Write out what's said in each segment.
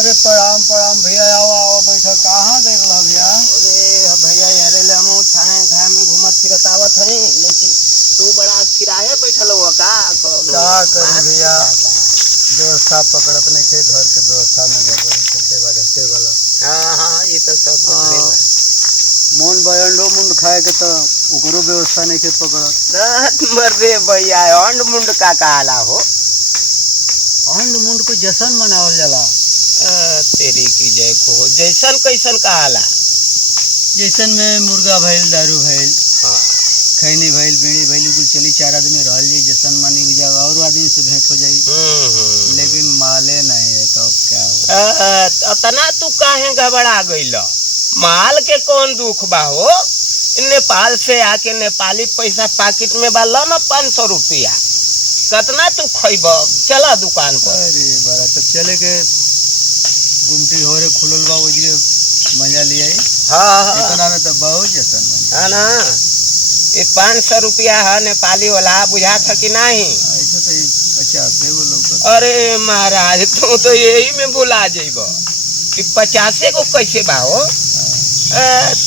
अरे प्रणाम प्रणाम भैया, आओ आओ बैठो। कहाँ गए रहा भैया? अरे भैया यारे ले हम छाए घाय में घूमत फिरत आवत हई, लेकिन तू बड़ा किराए बैठल हुआ का करी भैया, व्यवस्था पकड़त नहीं थे, घर के व्यवस्था में गड़बड़ी चलते बदलते वाला। हाँ हाँ ये तो सब मोन बयंडो मुंड खाए के तो ओकरो व्यवस्था नहीं थे पकड़त। मर्दे भैया अंड मुंड का काला हो। अंड मुंड को जश्न मनावल जाला। तेरी की जय को जैसन कैसन कहाला। जैसन में मुर्गा भइल, दारू भइल, हाँ खैनी भइल, बीड़ी भइल, कुल चली 4 आदमी रहल जाई, जश्न मानी हो जाए और आदमी से भेंट हो जाई। लेकिन माले नहीं है तो क्या हो। अतना तू काहे घबरा गइल? माल के कौन दुख बा हो? नेपाल से आके नेपाली पैसा पाकिट में बा, ला ना 500 रुपया। कितना तू खैब? चला दुकान पर। अरे बड़ा तब चले के गुमटी हो रे खुलल बा, ओजिए मजा ले आई। हाँ इतना में तो बहुत जश्न बनी है ना। ये 500 रुपया है नेपाली वाला, बुझा था कि नहीं? ऐसे तो 50 वो लोग। अरे महाराज तू तो यही में भुला जेब कि 50 को कैसे बा हो।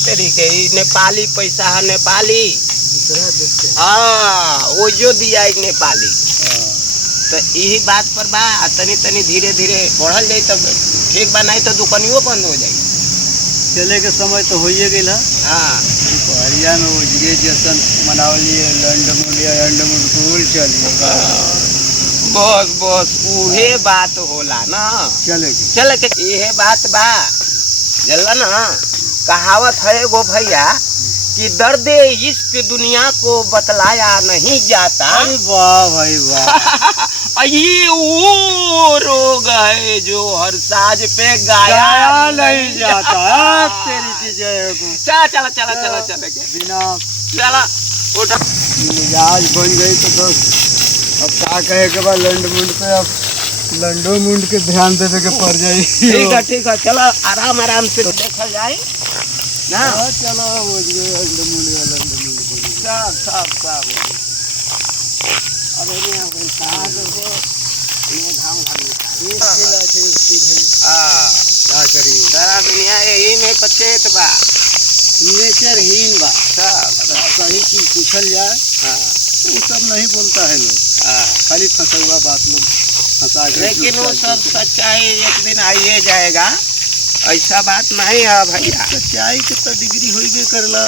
तेरी के नेपाली पैसा है, नेपाली दूसरा देश से। हाँ वो जो दिया नेपाली। तो यही बात पर बा, तनी तनी धीरे धीरे बढ़ल जाये तब ठीक बा, नहीं तो दुकानियों बंद हो जाये। चले के समय तो हो ही गई। हाँ दोपहरिया में ओजिए जश्न मनावलिए, लंड मुंड फूल चलिए। बस बस उहे बात होला ना। चले के यहे बात बा, जल्ला ना। कहावत है वो भैया कि दर्द इश्क दुनिया को बतलाया नहीं जाता। अरे वाह भाई वाह। ये वो रोग है जो हर साज पे गाया नहीं जाता। तेरी की जय हो। चला चला चला चला के बिना चला उठा। मिजाज बन गई तो दोस्त अब क्या कहे के बाद लंड मुंड पे अब लंडो मुंड के ध्यान दे के पड़ जाई। ठीक है चलो आराम आराम से देखल जाए ना। चलो वो लंड मुंड सब सब सब अबे नहीं अपन कहां तो ये घाम क्या करी। सारा दुनिया यही में पचेत बा, नेचरहीन बा। सही चीज पूछल जाए वो सब नहीं बोलता है लोग, खाली फंसा हुआ बात लोग फंसा के। लेकिन वो सब सच्चाई एक दिन आइए जाएगा, ऐसा बात नहीं है भैया। सच्चाई के तो डिग्री हो गए करला,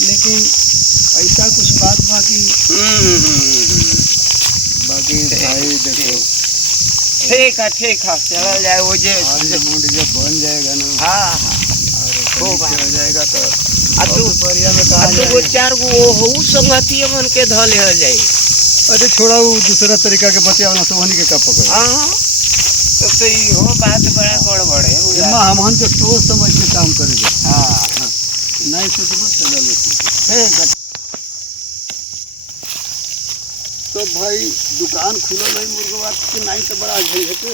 लेकिन ऐसा कुछ बात बाकी भाई देखो। ठीक है चला जाए वो मुंड जब बन जाएगा ना। हाँ हो जाएगा तो परिया में कहा दो चार गो संगति मन के धले हो जाए। अरे छोड़ा वो दूसरा तरीका के बतियावना से वही के का पकड़। हाँ तो ये हो बात बड़ा गड़बड़ है। हमन के सोच समझ के काम करेंगे। हाँ नहीं सोचबो चलो। तो भाई दुकान खुलल है मुर्गा के नहीं तो बड़ा झंझट हो।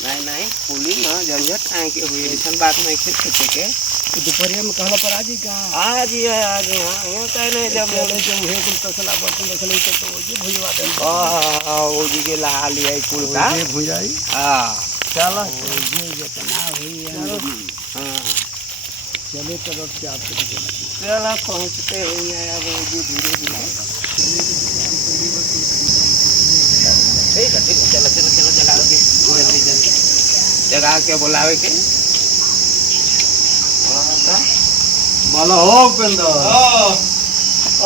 नहीं खुली ना, झंझट काहे के हुई, ऐसा बात नहीं खेते के। तो दोपहरिया में कहला पर आज का आज ही है आज यहाँ कहने जब हे कुल तसला बर्तन रखले तो जे भुजवा दे। वो जी के लहा लिया कुल का ये भुजाई। हां चलो जे जितना हुई हां चले तब क्या चला पहुंचते हैं अब वो जी धीरे धीरे। ठीक है चलो जगह के बुलावे के बोलो हो उपेंद्र।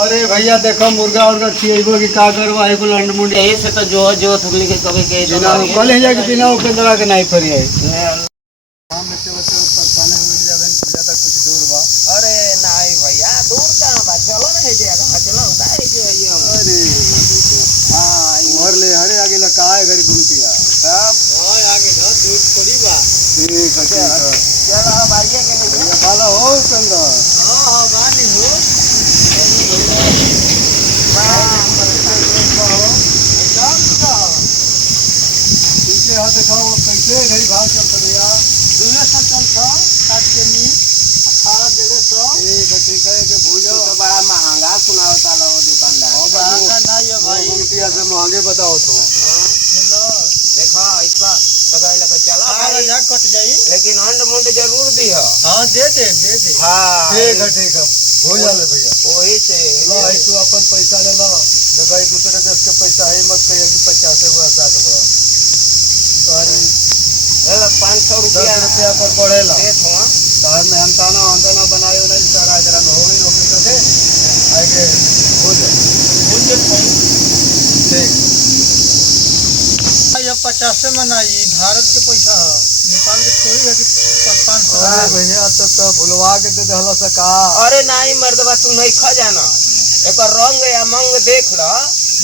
अरे भैया देखो मुर्गा उर्गा खिएबो कि का करवा है लंड मुंड। यही से तो जो हमने के कभी के बिना कल जाके बिना उपेंद्र के नहीं फरी है। हम में चलो परेशान हो गई जाबन ज्यादा कुछ दूर बा। अरे नहीं भैया दूर कहां बा, चलो ना है जगह चलो उतार जो ये। अरे हां और ले हरे आगे लगा है घरी घूमतिया सब। हां आगे ना दूर थोड़ी बा। ठीक है चलो भाइया के लिए बोलो हो उपेंद्र। हां बानी हो देखो कैसे घड़ी भाव चलता भैया। 200 चलता काट के नी 1800 ठीक है के भूजो तो बड़ा महंगा सुनावता लो दुकानदार। महंगा नहीं है भाई, से महंगे बताओ तो। देखो इसका हाँ दे दे हाँ ठीक है हो जाले भैया। वही से लो आई तू अपन पैसा ले लो, देखा एक दूसरे देश के पैसा है मत कहिए कि 50 बा 60 बा तोहरी 500 10 रुपया रुपया पर बढ़ेला देत हुआ शहर में अंताना बनाए नहीं सारा जरा में हो गई नौकरी करके आगे हो जाए ठीक। ये 50 में ना ये भारत के पैसा है, नेपाल के थोड़ी है कि 500। अरे भैया तो भुलवा के दे दहला से का। अरे नहीं मर्दबा तू नहीं खा जाना एक रंग या मंग देख लो।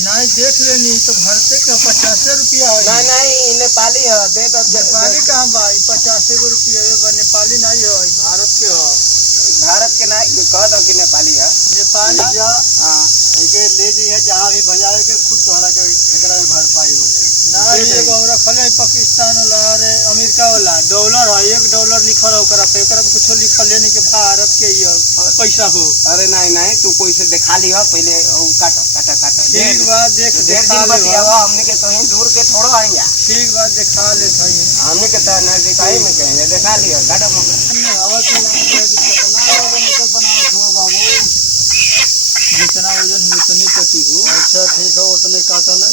नहीं देख लेनी तो भारत के 50 रुपया है। नहीं नेपाली है दे दो। नेपाली कहाँ भाई 50 रुपया नेपाली नहीं है, भारत के है। भारत के नहीं कह दो कि नेपाली है। नेपाली हाँ के ले जी है जहाँ भी भजावे के खुद तोहरा के एकरा में भरपाई हो जाए ना। ये गौरा खले पाकिस्तान वाला अरे अमेरिका वाला डॉलर है, $1 लिखल है ओकरा पे, एकरा में कुछ लिखल है नहीं कि भारत के ही पैसा हो। अरे नहीं तू कोई से दिखा लियो पहले काटा ठीक बात देख देखा ले हमने के कहीं दूर के थोड़ा आएंगे। ठीक बात दिखा ले सही हमने के तो नजदीक ही में कहेंगे दिखा लियो काटा जितना वजन है उतने कटी हो। अच्छा ठीक है उतने काटल है।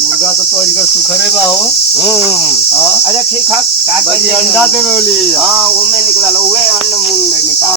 मुर्गा तो इनका सुखरे बा हो। अच्छा ठीक है अंडा देवे वाली। हाँ वो में निकला लो वे अंडा मुंडे निकाल।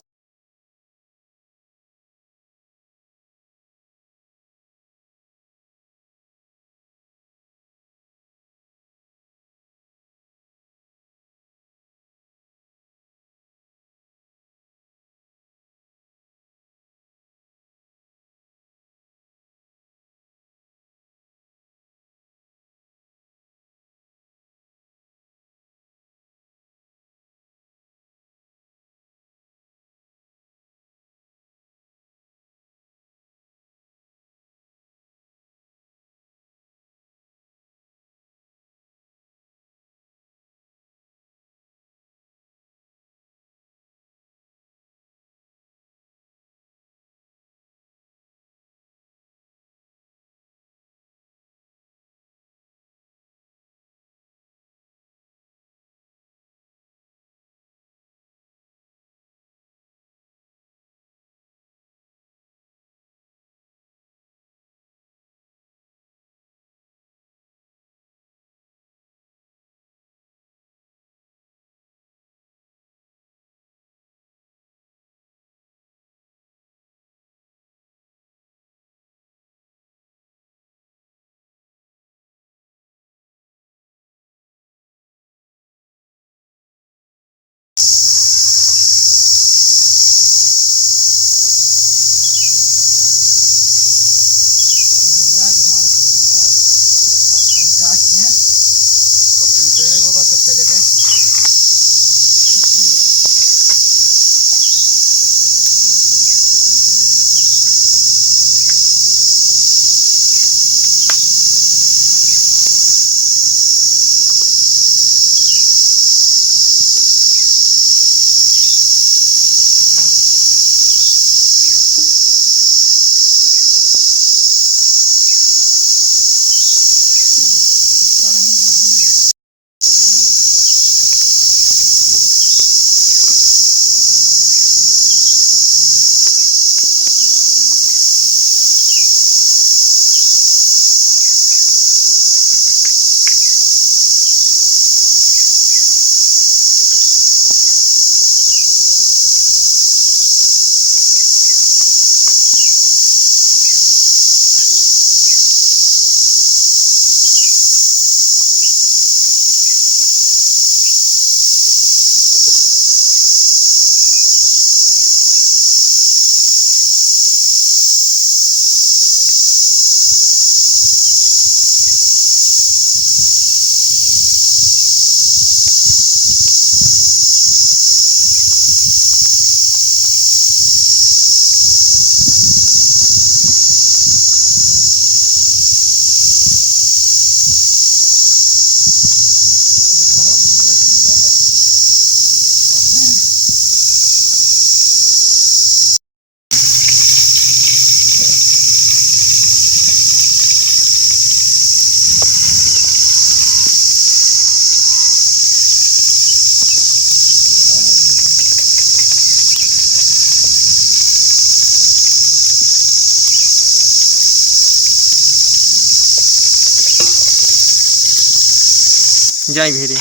जाई भेरे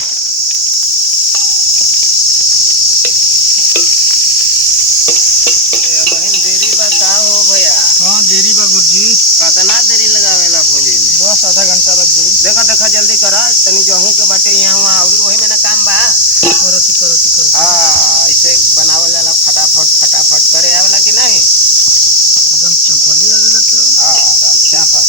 बहन देरी बा का हो भैया? हाँ देरी बा गुरुजी। कितना देरी लगावेला भूंजे में? बस आधा घंटा लग जाई। देखा देखा जल्दी करा तनी जहू के बाटे यहाँ वहाँ और वही में ना काम बा। करती हाँ ऐसे बनावल जाला फटाफट करे आवेला कि नहीं? एकदम चंपली आवेला तो। हाँ चापा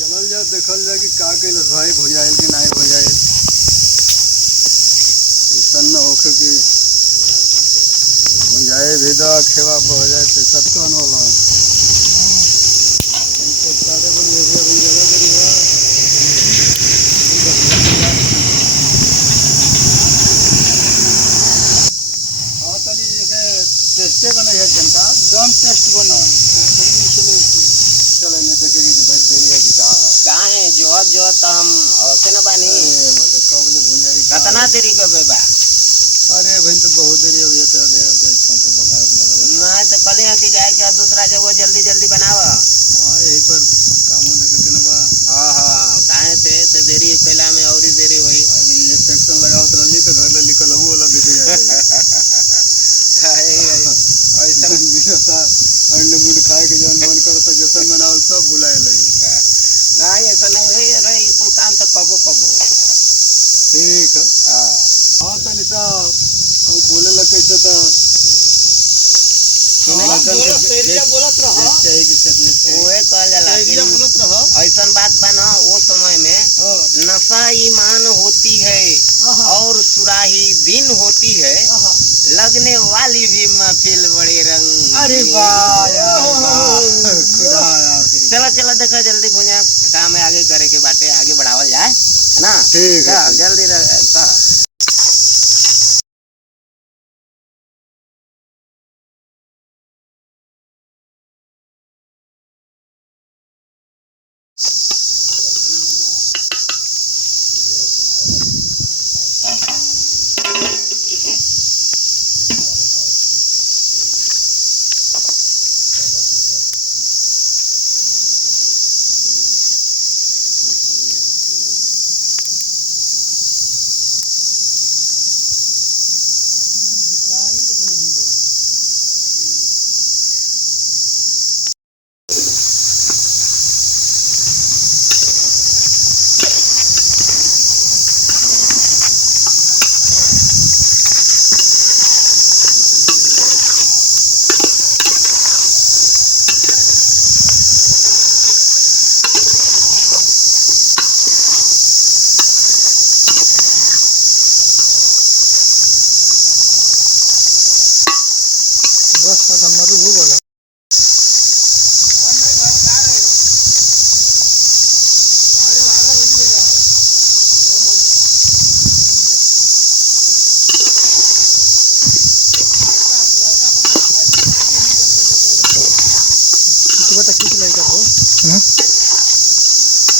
चलल जाओ देखल जाए कि का कैलस भाई भुजाइल कि नहीं भुजाइल। ऐसा न होखे कि भुजाए भी दो खेवा हो जाए तो सब कौन होला। सारे बोल ये भी जगह करी है। हाँ तनी जैसे टेस्टे बने है झंका दम टेस्ट बना चले ने देखेगी कि भाई देरी है कि कहाँ है जो तो हम औसे न बानी कबले भूल जाई कितना देरी कबे बा? अरे भाई तो बहुत देरी हो गया तो दे को बघार लगा नहीं तो कल यहाँ की जाए क्या दूसरा जगह जल्दी बनावा। हाँ यही पर कामों देखे के ना बा। हाँ काहे से देरी कैला में और देरी हुई। अरे ये सेक्शन लगाओ तो रंजी तो घर ले निकल हूँ वाला बीते जाए ऐसा नहीं था अंडे मुंड खाए के जौन मन करता जैसा बनावल सब भुलाए लगी। नहीं ऐसा नहीं है रे कुल काम तो कबो ठीक है। हाँ तो निशा अब बोले लग कैसे तो बोलत रहा चाहिए कि चटनी ओए कहल जाला बोलत रहा ऐसा बात बा ना वो समय में नशा ईमान होती है और सुराही दिन होती है लगने वाली भी महफिल बड़े रंग। अरे वाह चलो देखो जल्दी भुजा काम है आगे करे के बाटे आगे बढ़ावल जाए है ना। ठीक है जल्दी का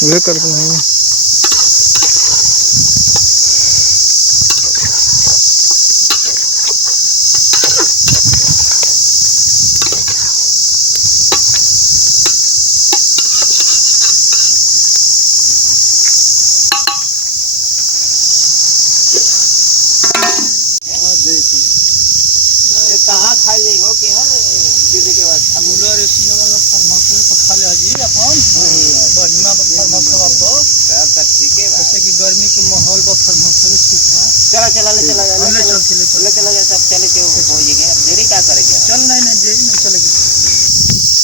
वे कर नहीं कहाँ खा जाइयो कि हर दीदी के बाद कूलर एसी लगा फार्म हाउस पे खा ले जी अपन बढ़िया फार्म हाउस पे चला चला ले चला हम ले चल ले चला जाता चले के हो जी गया देरी क्या करेंगे चल नहीं नहीं देरी नहीं चलेगी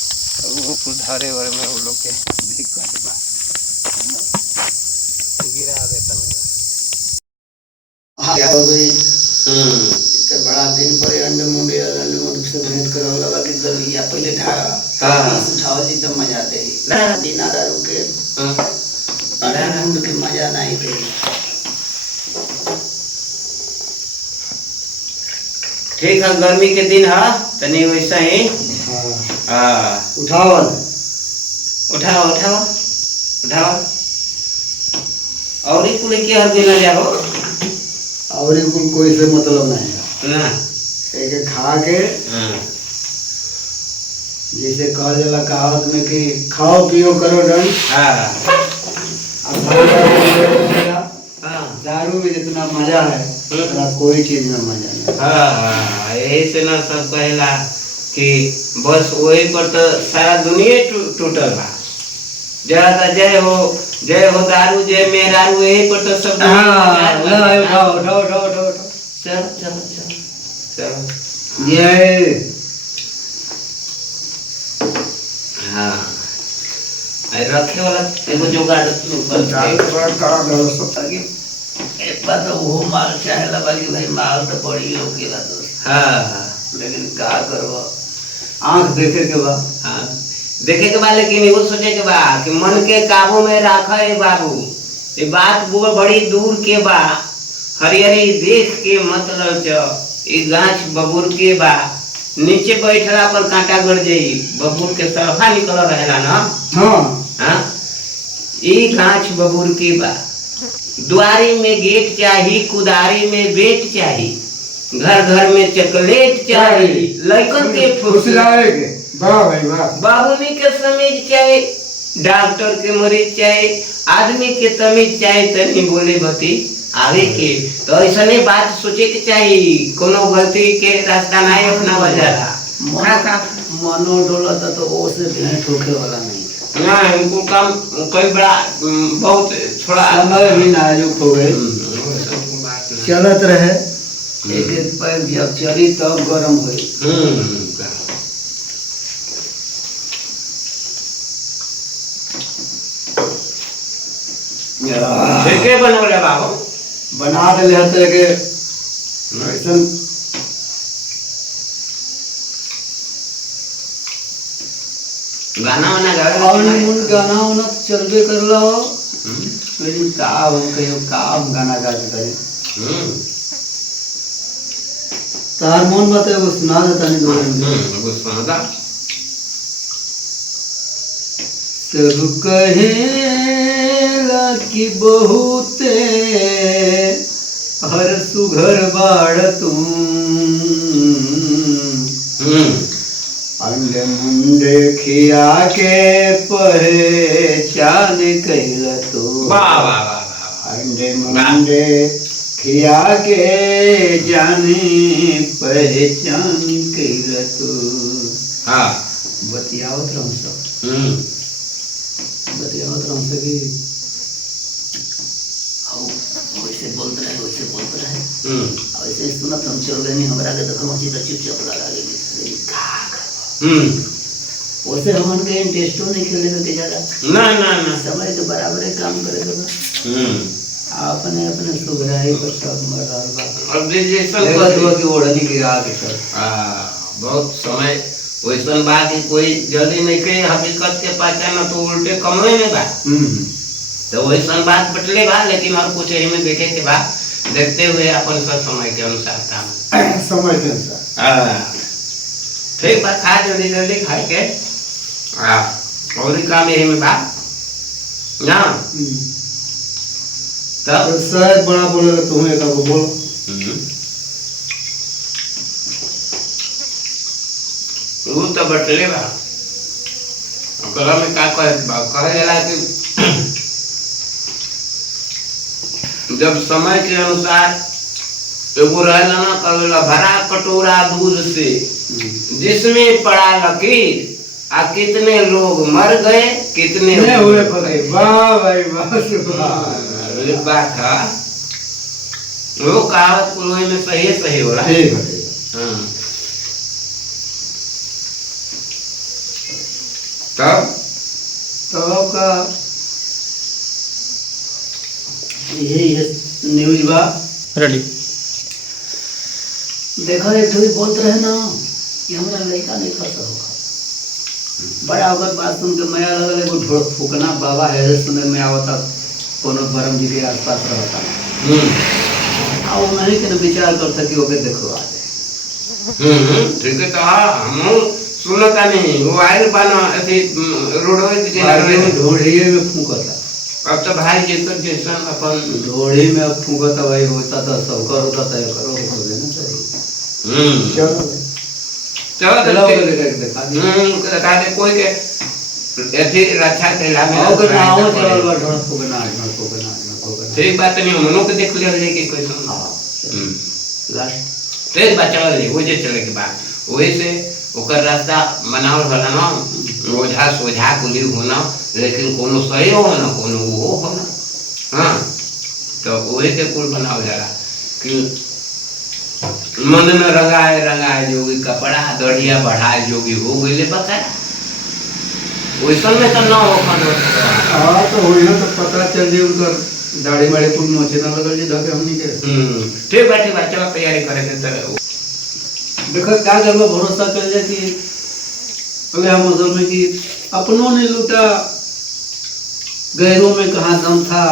उधारे वाले में वो लोग के दिक्कत बा गिरा देता क्या हो गई इतना बड़ा दिन पर अंडे मुंडे से भेंट करो लगा कि दलिया पहले ढारा हाँ। उठाओ जी एकदम मजा दे बिना दारू के अंडे मुंड के मजा नहीं दे ठीक है गर्मी के दिन है तनी वैसा ही उठाओ उठाओ उठाओ उठाओ और ही कुल के हर दिन जाओ और इनको कोई से मतलब नहीं है ना एक खा के जैसे कहा जाला कहावत में कि खाओ पियो करो डन दारू में जितना मजा है उतना कोई चीज में मजा नहीं यही से ना सब कहेला कि बस वही पर तो सारा दुनिया टूटल बा जय हो दारू जय मेहरारू यही पर तो सब उठाओ उठाओ उठाओ उठाओ चल चल चल चल ये हाँ रखे वाला एगो जुगाड़ एक बात तो वो माल चाहे लगा कि भाई माल तो बड़ी होगी हाँ लेकिन क्या करो आंख देखे के बाद हाँ देखे के बाद लेकिन वो सोचे के बा कि मन के काबू में रखा है बाबू ये बात वो बड़ी दूर के बा हरियरी देख के मतलब ये गाछ बबूर के बा नीचे बैठला पर कांटा गड़ जाई बबूर के सरफा निकल रहेला ना हाँ ये गाछ बबूर के बा द्वारी में गेट चाहिए कुदारी में बेट चाहिए घर घर में चॉकलेट चाहिए लड़कन के फुसलाए के वाह भाई वाह बाबूनी के समीज चाहिए डॉक्टर के मरीज चाहिए आदमी के तमीज चाहिए तनी बोले बती आगे के तो ऐसा नहीं बात सोचे के चाहिए कोनो गलती के रास्ता नहीं अपना बजारा मनो डोला तो वो से भेंट होके वाला नहीं ना इनको काम कई बड़ा बहुत थोड़ा समय भी नाजुक हो गए चलत रहे एक एक पैर जब चली तब गरम हुई देखे बनोले बाबू बना दे हते के ऐसन गाना वाना गावे और मुन गाना वाना तो चलबे करला हो लेकिन का हम कहियो का हम गाना गाते करे तार मन बात वो सुना देता नहीं दो मिनट वो सुनाता सब कहेला कि बहुते हर सुघर बाड़ तुम अंडे मुंडे खिया के पहचान कैला तो वाह वाह वाह अंडे मुंडे खिया के जाने पहचान कैला तो हाँ बतियावत रहूं सब बतियावत रहूं सकी वैसे बोलते रहे वैसे सुनत हम चल गए हमरा के देखो मची तो चुपचाप लगा गेली का वैसे हमन के इंटरेस्टो नहीं खेले के ज्यादा ना समय के बराबर काम करे के अपने अपने सुघराई पर सब मर रहल बा अब जे सब देखो कि ओढ़नी की राह के सब बहुत समय वैसन बा कि कोई जल्दी नहीं के हकीकत के पहचान तो उल्टे कमरे में बा तो वैसन बात बटले बा लेकिन और कुछ यही में देखे के बा देखते हुए अपन सब समय के अनुसार काम समय के अनुसार ठीक बा खा जल्दी जल्दी खाए के और ही काम यही में बा ना तब शायद बड़ा बोले तो तुम्हें का वो बोलो वो तो बटले बा ओकरा में का कहे जाला कि जब समय के अनुसार एगो रहला ना कवेला भरा कटोरा दूध से जिसमें पड़ा लकीर आ कितने लोग मर गए कितने हुए फकीर। वाह भाई वाह, सुभान एक बात था वो कहावत कुल में सही सही होला। ठीक है। तब का यही न्यूज बा रेडी। देखो एक थोड़ी बोलते रहे ना कि हमारा लड़का नहीं फंसा होगा। बड़ा होकर बात सुन के मैं लगल एगो ढोल फूकना बाबा है सुने में आवता कोनो बरम जी के आसपास रहता आ वो नहीं के विचार करता कि ओके देखो आ ठीक है। तो हम सुनता नहीं वो आयल बना ऐसे रोडवे के ढोलिए में फूकता। अब तो भाई जेकर जैसा अपन ढोली में अब फूकता भाई होता तो सब करो तो करो हो गए ना सही। चलो चलो देखा दिखा दे कोई के ऐसी रक्षा के लाभ ओके ना हो चल बा ढोल फूकना ठीक बात नहीं मनो के देख ले कि कोई सुन। हां लास्ट ठीक बात चल ले वो जे चले के बाद वही से ओकर रास्ता बनावल होला ना ओझा सोझा कुली होना लेकिन कोनो सही हो ना कोनो वो हो ना। हां तो वही के कुल बनावल जाला कि मन में रंगाए जोगी कपड़ा दढ़िया बढ़ाए जोगी हो गइले बका वैसन में तो ना हो खाना। हां तो होई ना तो पता चल जे उनकर दाढ़ी माड़े कुल मोचे ना लगल जे धके हमनी के। ठीक बा चलो तैयारी करे के तरह देखो क्या करबो भरोसा कर जा कि अबे हम उधर में कि अपनों ने लूटा गैरों में कहाँ दम था।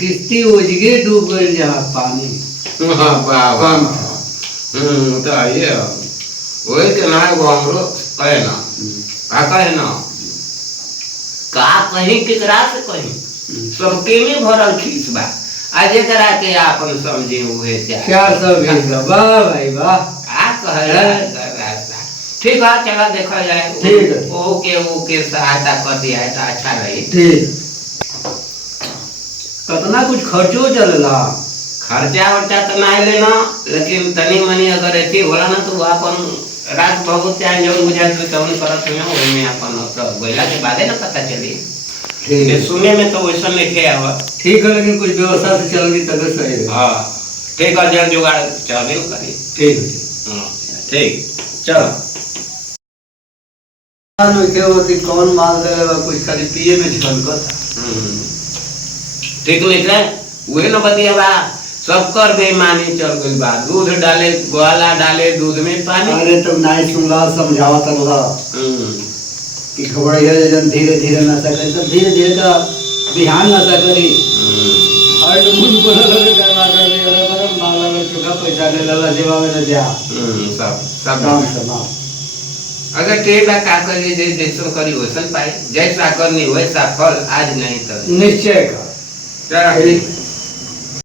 किस्ती उजगे डूब गई जहाँ पानी। हाँ वाह तो ये वही के ना वो हमरो कहे ना का कहे ना का कहीं केकरा से कहीं सबके में भरल खीस बा आज करा के आपन समझे हुए क्या सब वाह भाई वाह का कहे रास्ता ठीक है चला देखा जाए। ठीक है ओके सहायता कर दिया है तो अच्छा रही। ठीक कितना कुछ खर्चो चलेला खर्चा वर्चा तो नहीं लेना लेकिन तनी मनी अगर ऐसी होला ना तो अपन रात बहुत टाइम जो बुझात तो कौन करत है ओई में अपन तो गोइला के बादे ना पता चली। ठीक है सुने में तो वैसा नहीं खे आवा। ठीक है लेकिन कुछ व्यवस्था से चल रही तब सही है। हां ठीक है जल्द जुगाड़ चले करी। ठीक है हां ठीक चलो के होती कौन माल देले कुछ खाली पिए में झलकत। ठीक निकले वही ना बतिया बा सब कर बेईमानी चल गई बा दूध डाले ग्वाला डाले दूध में पानी। अरे तुम नहीं सुनला समझावत होला कि घबराइया जन धीरे धीरे नशा करी तो धीरे धीरे का बिहान नशा करी। और तो मुझ बोला लगे करवा कर दे अरे बरम बाला में चुका पैसा ले लला जेवा में जा सब काम समाप्त। अगर ठीक है का करिए जैसा करी वैसा पाए जैसा करनी वैसा फल आज नहीं तो निश्चय कर। चला